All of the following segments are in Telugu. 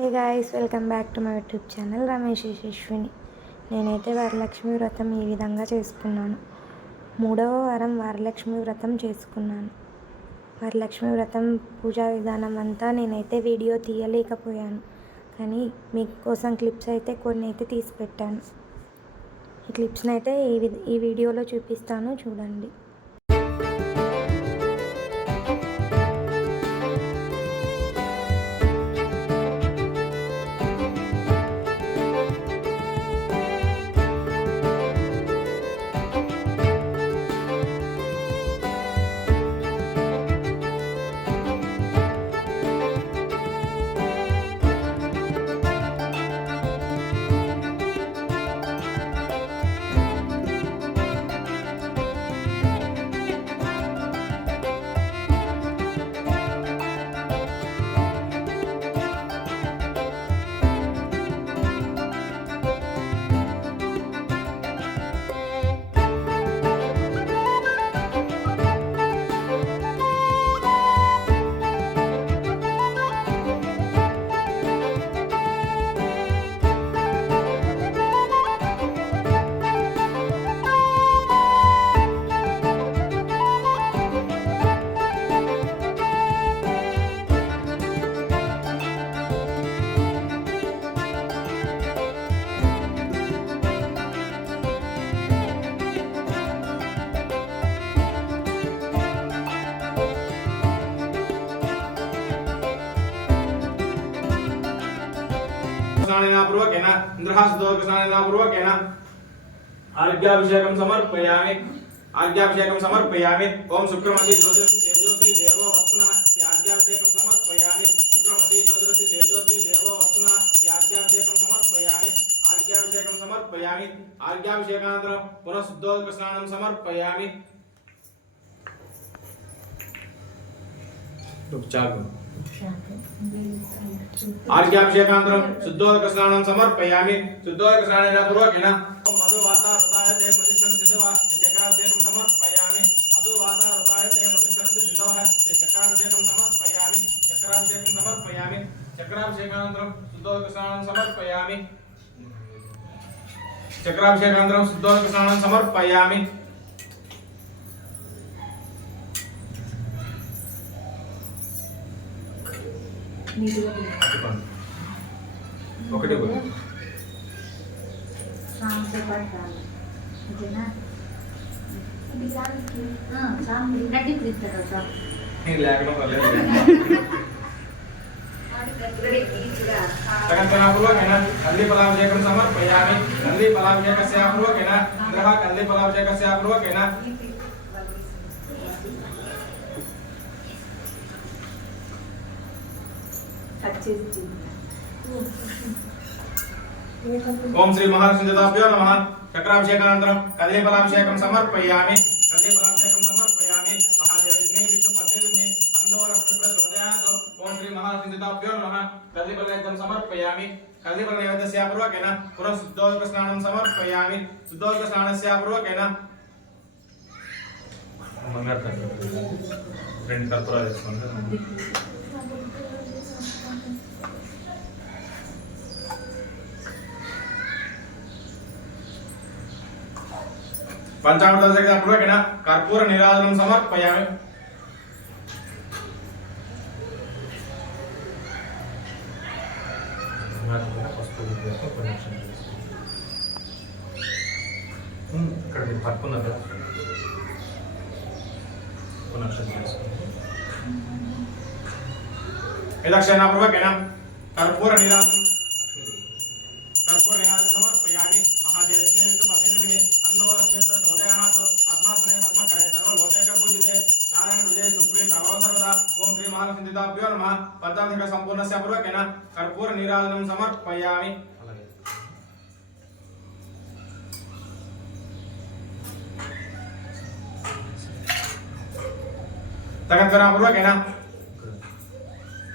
Hey guys welcome back to my YouTube channel Ramesh Yashaswini నేనైతే వరలక్ష్మి వ్రతం ఈ విధంగా చేసుకున్నాను. మూడవ వారం వరలక్ష్మి వ్రతం చేసుకున్నాను. వరలక్ష్మి వ్రతం పూజా విధానం అంతా నేనైతే వీడియో తీయలేకపోయాను. కానీ మీకోసం క్లిప్స్ అయితే కొన్ని అయితే తీసి పెట్టాను. ఈ క్లిప్స్ని అయితే ఈ వి- ఈ వీడియోలో చూపిస్తాను చూడండి. स्नानेनापूर्वकेन इन्द्रहासदोकस्नानेनापूर्वकेन आर्घ्याभिषेकं समर्पयामि आर्घ्याभिषेकं समर्पयामि. ॐ शुक्रमसि ज्योतिषि तेजोसि देवो वस्तुनः आर्घ्याभिषेकं समर्पयामि. शुक्रमसि ज्योतिषि तेजोसि देवो वस्तुनः आर्घ्याभिषेकं समर्पयामि. आर्घ्याभिषेकं समर्पयामि. आर्घ्याभिषेकानन्तरं पुनः शुद्धोदकस्नानं समर्पयामि उपचार आर्घ्याभिषेकानन्तरं शुद्धोदकस्नानं समर्पयामि शुद्धोदकस्नानेन पूर्वकेण मधुवातारुताय ते मधुक्षं सिन्धवः चक्राभिषेकं समर्पयामि। मधुवातारुताय ते मधुक्षं सिन्धवः चक्राभिषेकं समर्पयामि। चक्राभिषेकं समर्पयामि। चक्राभिषेकानन्तरं शुद्धोदकस्नानं समर्पयामि। चक्राभिषेकानन्तरं शुद्धोदकस्नानं समर्पयामि। ఒకటి లేకుండా పర్లేదు. సగంతనాపూర్వకేన కల్లి ఫలాభిషేకం సమర్పయామి కల్లి ఫలాభిషేకస్య పూర్వకేన ఇంద్రః కల్లి ఫలాభిషేకస్య పూర్వకేన ఓం శ్రీ మహాలక్ష్మీదేవాభ్యో నమః చక్రాభిషేకానంతరం కల్లి ఫలాభిషేకం సమర్పయామి కల్లి ఫలాభిషేకం సమర్పయామి మహాదేవిని విష్ణు పద్మిని తందో లక్ష్మీ ప్రచోదయాత్ ఓం శ్రీ మహాలక్ష్మీదేవాభ్యో నమః కల్లి ఫలనైవేద్యం సమర్పయామి కల్లి ఫలనైవేద్యస్య పూర్వకేన పునః శుద్ధోదక స్నానం సమర్పయామి శుద్ధోదక స్నానస్య పూర్వకేన రెండు కర్పూరాలు వేసుకోండి పంచామృత పూర్వకేన కర్పూర నిరాజనం సమర్పయామి. ఇక్కడ మీరు పట్టుకున్నారు కదా? అక్షరం చేసుకోండి కర్పూర నిరాజనం. कर्पूरयादिसमर्पयामि महादेवे विष्णुपतिभिः तन्नोरस्मिन् प्रचोदयात् है पद्मकरे सर्वलोकैकपूजिते नारायणहृदये सुप्रीतमौ सर्वदा ॐ श्रीमहालक्ष्मीदाभ्यो नमः पद्माधिकसम्पूर्णस्य पूर्वकेन कर्पूरनीराजनं समर्पयामि तगद्वरापूर्वकेन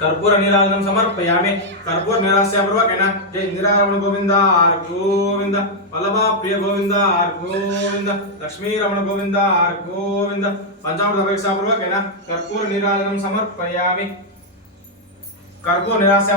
కర్పూర నీరాజనం సమర్పయామి. కర్పూర నిరాశయ పూర్వకేన జై ఇందిరారమణ గోవింద. ఆర్ గోవింద. వల్లభా ప్రియ గోవింద. ఆర్ గోవింద. లక్ష్మీరమణ గోవింద. ఆర్ గోవింద. పంచామృత అపేక్షాపూర్వకేన కర్పూర నీరాజనం సమర్పయామి. కర్పూర నిరాశయ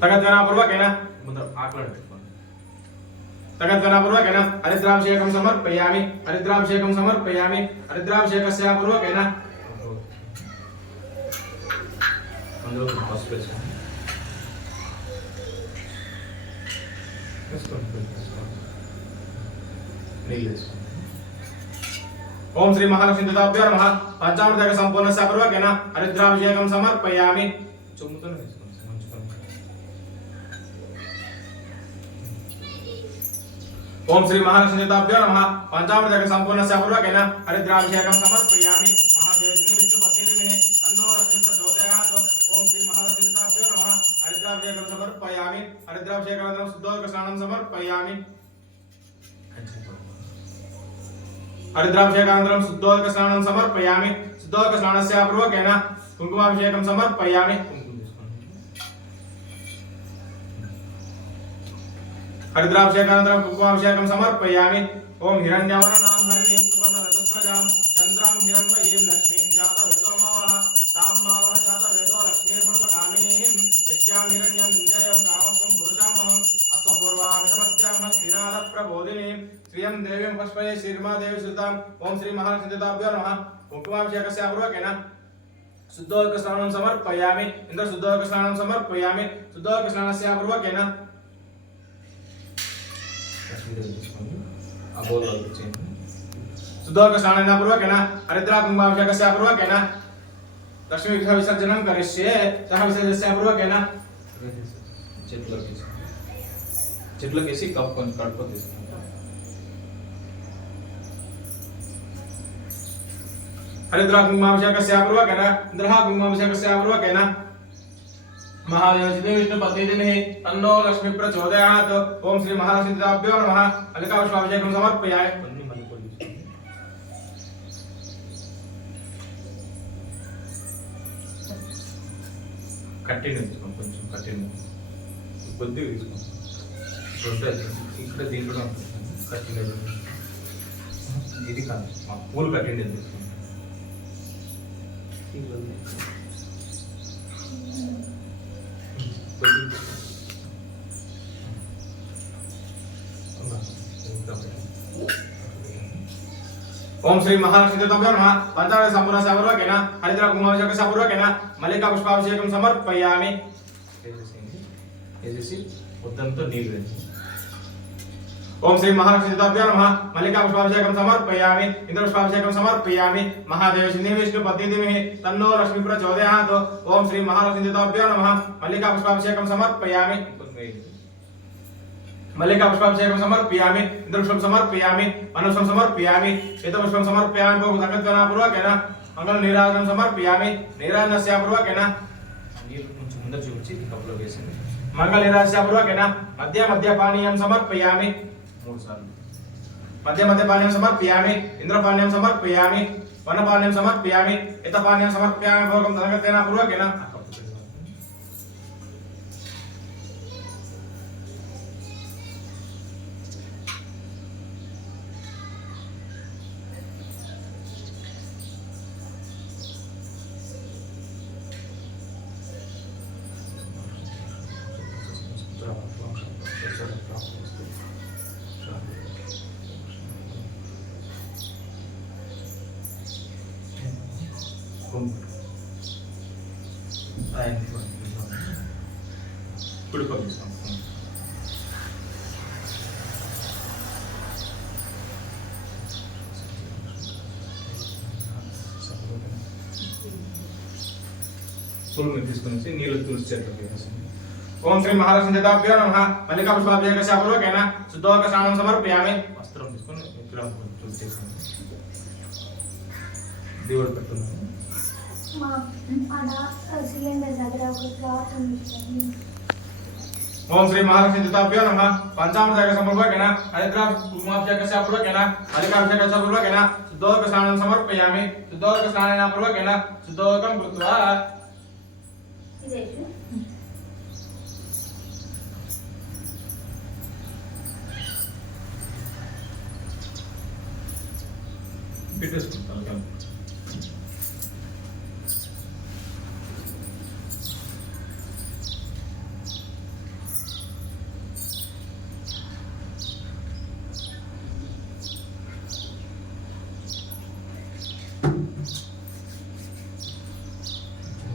తగద్వనాపూర్వకేన ముందర ఆకలి పెట్టుకోండి. తగద్వనాపూర్వకేన హరిద్రాభిషేకం సమర్పయామి. హరిద్రాభిషేకం సమర్పయామి. హరిద్రాభిషేకస్య పూర్వకేన అందులో కొంచెం ఓం శ్రీ మహాలక్ష్మి దత్తాభ్యో నమః. పంచామృతక సంపూర్ణస్య పూర్వకేన హరిద్రాభిషేకం సమర్పయామి. చుమ్ముతున్న ఓం శ్రీ మహాలక్ష్మి దత్తాభ్యో నమః పంచామృతక సంపూర్ణస్య పూర్వకేన హరిద్రాభిషేకం సమర్పయామి మహాదేవిని విష్ణు పత్నిని తన్నో లక్ష్మి ప్రచోదయాత్ ఓం శ్రీ మహాలక్ష్మి దత్తాభ్యో నమః హరిద్రాభిషేకం సమర్పయామి హరిద్రాభిషేకానంతరం శుద్ధోదక స్నానం సమర్పయామి కంచె పడుకోండి హరిద్రాభిషేకానంతరం శుద్ధోదక స్నానం సమర్పయామి శుద్ధోదక స్నానస్య పూర్వకేన కుంకుమాభిషేకం సమర్పయామి हरिद्राभिषेकानन्तरं कुङ्कुमाभिषेकं समर्पयामि। ॐ हिरण्यवर्णां हरिणीं सुवर्णरजत्रजां चन्द्रां हिरण्मयीं लक्ष्मीं जातवेदोमावः, तां मावः जातवेदो लक्ष्मीर्गुणपकामिनीं यस्यां हिरण्यं विजयं कामत्वं पुरुषामहम् अश्वपूर्वामितमत्यां हस्तिनाथप्रबोधिनीं श्रियं देवीं पस्मये श्रीमादेवी सुताम् ॐ श्रीमहालक्ष्मीदेवताभ्यो नमः। कुङ्कुमाभिषेकस्य पूर्वकेन शुद्धोदकस्नानं समर्पयामि। इन्द्रशुद्धोदकस्नानं समर्पयामि। शुद्धोदकस्नानस्य पूर्वकेन విగ్రహ విసర్జనం కరిష్యే సహ విసర్జస్య పూర్వకేన చేతిలోకి తీసుకోండి చేతిలోకి వేసి కప్పుకొని కడుపుకొని తీసుకోండి హరిద్రా కుంభాభిషేకస్య పూర్వకేన ఇంద్రః కుంభాభిషేకస్య పూర్వకేన మహాదేవ విష్ణు పతిదిని తన్నో లక్ష్మీ ప్రచోదయాత్ ఓం శ్రీ మహాలక్ష్మీ దేవాభ్యో నమః మల్లికా పుష్పాభిషేకం సమర్పయామి కొన్ని మళ్ళీ పొడి తీసుకోండి కట్టిన తీసుకోండి కొంచెం కట్టిన కొద్దిగా తీసుకోండి ఇప్పుడు ఉంటుంది ఇక్కడ దీంట్లో ఉంటుంది కట్టిన ఇది కాదు మా పూలు కట్టిండేది తీసుకోండి ఓం శ్రీ మహాలక్ష్మీ దేవాభ్యో నమః పంచామృత సంపూర్ణస్య పూర్వకేన హరిద్రా కుంభాభిషేకస్య పూర్వకేన మల్లికా పుష్పాభిషేకం సమర్పయామి వేసేసేయండి వేసేసి పొద్దున్నతో నీళ్ళు వేసి ఓం శ్రీ మహాలక్ష్మీ దేవాభ్యో నమః మల్లికా పుష్పాభిషేకం సమర్పయామి ఇంద్ర పుష్పాభిషేకం సమర్పయామి మహాదేవ శ్రీ విష్ణు పతిదిమి తన్నో లక్ష్మీ ప్రచోదయాత్ ఓం శ్రీ మహాలక్ష్మీ దేవాభ్యో నమః మల్లికా పుష్పాభిషేకం సమర్పయామి ఇంకొన్ని వేయండి మల్లికా పుష్పాభిషేకం సమర్పయామి ఇంద్ర పుష్పం సమర్పయామి మనుష్యం సమర్పయామి శీత సమర్పయామి భోగ సంగత్వనా మంగళ నీరాజనం సమర్పయామి నీరాజనస్య పూర్వకేన కొంచెం ముందర చూపించి కప్పులో వేసింది. మంగళ నీరాజస్య మధ్య మధ్య పానీయం సమర్పయామి. మూడు సార్లు. మధ్య మధ్య పానీయం సమర్పయామి ఇంద్రపానీయం సమర్పయామి వనపానీయం సమర్పయామి ఇతపానీయం సమర్పయామి భోగం సంగత్వనా పూర్వకేన ఆ కప్పు పెట్టుకోండి. ఇప్పుడు పంపిస్తాం మీరు తీసుకొని వచ్చి నీళ్ళు తులసి చెట్లకి వేసేయండి. ఓం శ్రీ మహాలక్ష్మీ దేవాభ్యో నమః. మల్లికా పుష్పాభిషేకస్య పూర్వకేన శుద్ధోదక స్నానం సమర్పయామి. వస్త్రం తీసుకొని విగ్రహం తులసి చేసుకోండి దేవుడు పెట్టున్నాను ఓం శ్రీ మహాలక్ష్మి దితాభ్యో నమ. పంచామృత సమర్పకేన హరిద్రా కుమాభ్యకస్య పూర్వకేన అధికారభ్యకస్య పూర్వకేన శుద్ధోదక స్నానం సమర్పయామి. శుద్ధోదక స్నానేన పూర్వకేన శుద్ధోదకం కృత్వా పెట్టేసుకుంటాను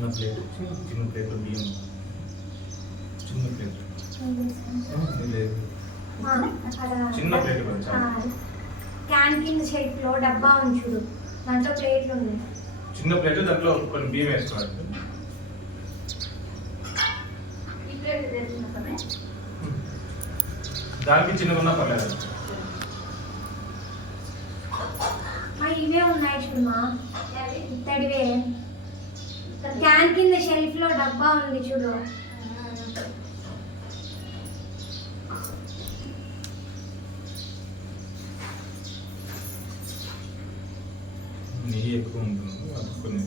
చిన్న ప్లేట్ చిన్న ప్లేట్లో బియ్యం. చిన్న ప్లేట్. చిన్న ప్లేట్. క్యాన్ కింద షేప్లో డబ్బా ఉంచుడు దాంట్లో ప్లేట్లు ఉన్నాయి. చిన్న ప్లేట్ దాంట్లో కొన్ని బియ్యం వేసుకోవాలి. ప్లేట్ దానికి చిన్నగా పర్లేదు. ఇవే ఉన్నాయి చూడమా ఇత్తడివే. క్యాన్ కింద షెల్ఫ్లో డబ్బా ఉంది చూడు. నెయ్యి ఎక్కువ ఉంటుంది? అది కొన్ని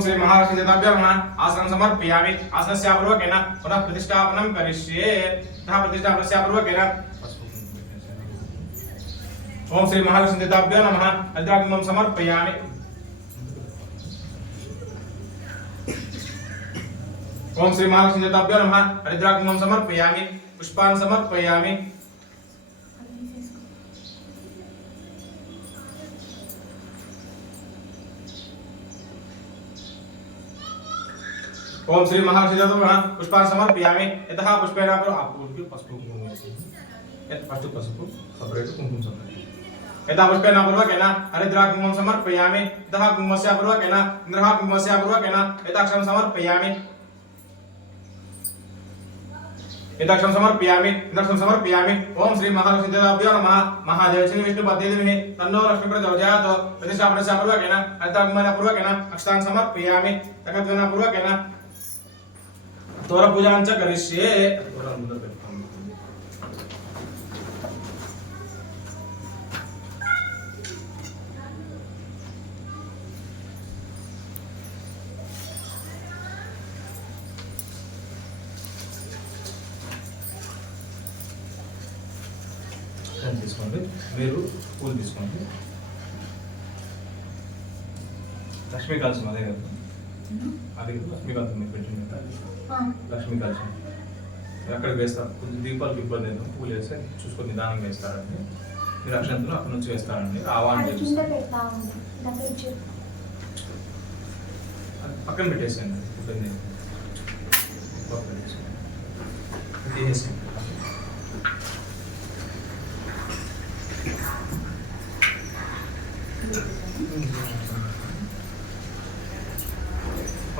ओम श्री महालक्ष्मी देवताभ्यो नमः आसन समर्पयामि। आसनस्यापूर्वकेन पुनः प्रतिष्ठापनं करिष्ये। ओम श्री महालक्ष्मी देवताभ्यो नमः। अद्राबिम्बं समर्पयामि। ओम श्री महालक्ष्मी देवताभ्यो नमः। हरिद्राकुमं समर्पयामि। पुष्पान् समर्पयामि। సమర్పయామి యతః పుష్పేణ పుర- ఆ పూలకి పసుపు కుంకుమ వేసి. ఫస్ట్ పసుపు సపరేట్ కుంకుమ సపరేట్ यथा पुष्पेण पूर्वकेन हरिद्राकुङ्कुमं समर्पयामि यतः कुङ्कुमस्य पूर्वकेन इन्द्रः कुङ्कुमस्य पूर्वकेन एताक्षरं समर्पयामि एताक्षरं समर्पयामि इन्द्रक्षरं समर्पयामि ॐ श्री महालक्ष्मी देवाभ्यो नमः महादेव श्री विष्णु पद्येदिभिः तन्नो लक्ष्मी प्रचोदयात् प्रतिष्ठापनस्य तोरपूजां च करिष्ये కూడా ముందర పెట్టుకోండి పెన్ తీసుకోండి మీరు పూలు తీసుకోండి లక్ష్మీ కలసం అదే కదా అది లక్ష్మీ కలసం మీరు పెట్టింది అక్కడికి వేస్తారు కొంచెం దీపాలకు ఇబ్బంది లేదు పూలు వేస్తే చూసుకొని నిదానంగా వేస్తారండి. మీరు అక్షంతలు అక్కడ నుంచి వేస్తారండి. ఉంది. అది పక్కన పెట్టేసేయండి. ఇబ్బంది పెట్టేసేయండి.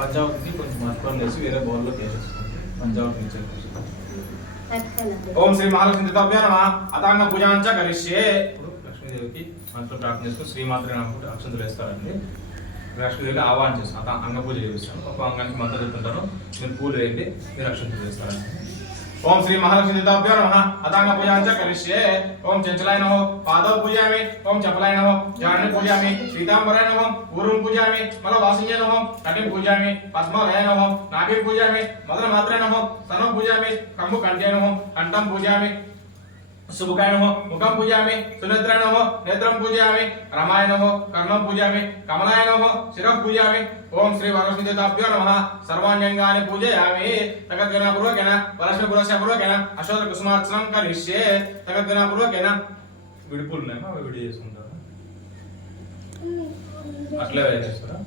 పంచావతికి కొంచెం మర్చిపోయి వేసి వేరే బౌల్లోకి వేసేసుకోండి పంచావతి నుంచి ఓం శ్రీ మహాలక్ష్మి దేవతాభ్యో నమః. అతాంగ పూజాంచ కరిష్యే. ఇప్పుడు లక్ష్మీదేవికి మనతో ప్రార్థన చేసుకుని శ్రీమాత్రే నమ్ముకుంటే అక్షంతలు వేస్తారండి. లక్ష్మీదేవికి ఆహ్వానం చేస్తాను అంగ పూజ చేపిస్తాను. ఒక అంగానికి మంత్రం చెప్తుంటాను. మీరు పూలు వేయండి. మీరు అక్షంతలు వేస్తారండి. ఓం శ్రీ మహాలక్ష్మి నమ. నమః అతాంగ పూజాంచ కరిష్యే. ఓం చంచలాయ నమః పాదౌ పూజయామి ఓం చపలాయ నమః జాన్ని పూజయామి శ్రీతాంబరాయ నమః. పూర్వం పూజయామి మల వాసిన్య నమః. కటిం పూజయామి పద్మలయ నమః. నాభి పూజామి. మొదల మాత్రే నమః. సనం పూజయామి కమ్ము కంఠే నమః. కంఠం పూజయామి शुभकाय नमः मुखं पूजयामि सुनेत्राय नमः नेत्रं पूजयामि रमाय नमः कर्णं पूजयामि कमलाय नमः शिरः पूजयामि ओम श्री वरलक्ष्मी देवताभ्यो नमः सर्वाण्यङ्गानि पूजयामि तगद्गणपूर्वकेन वरलक्ष्मीपुरस्य पूर्वकेन अशोक कुसुमार्चनं करिष्ये तगद्गणपूर्वकेन విడిపులు ఉన్నాయో అవి విడి చేసుకుంటారు అట్లే వేసేస్తారా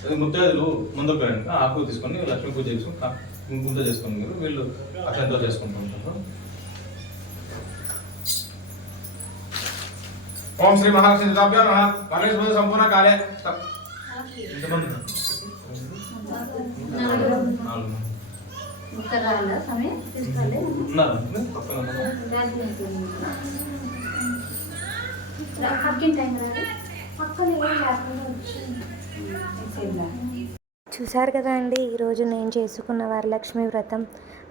అది ముత్తైదులు ముందుకు వెళ్ళండి ఆకు తీసుకొని లక్ష్మీ పూజ చేసుకుని కా- కుంకుమతో చేసుకుని మీరు వీళ్ళు అక్షంతో చేసుకుంటూ ఉంటారు ఓం శ్రీ మహాలక్ష్మి పక్కిన టైం గణేష్ పక్కన సంపూర్ణ కాలే. వచ్చింది చూశారు కదా అండి ఈరోజు నేను చేసుకున్న వరలక్ష్మి వ్రతం.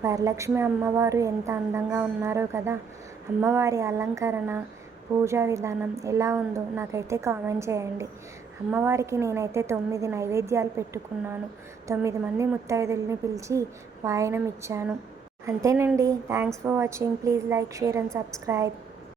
వరలక్ష్మి అమ్మవారు ఎంత అందంగా ఉన్నారో కదా. అమ్మవారి అలంకరణ పూజా విధానం ఎలా ఉందో నాకైతే కామెంట్ చేయండి. అమ్మవారికి నేనైతే తొమ్మిది నైవేద్యాలు పెట్టుకున్నాను. తొమ్మిది మంది ముత్తైదుల్ని పిలిచి వాయనం ఇచ్చాను. అంతేనండి. Thanks for watching please like share and subscribe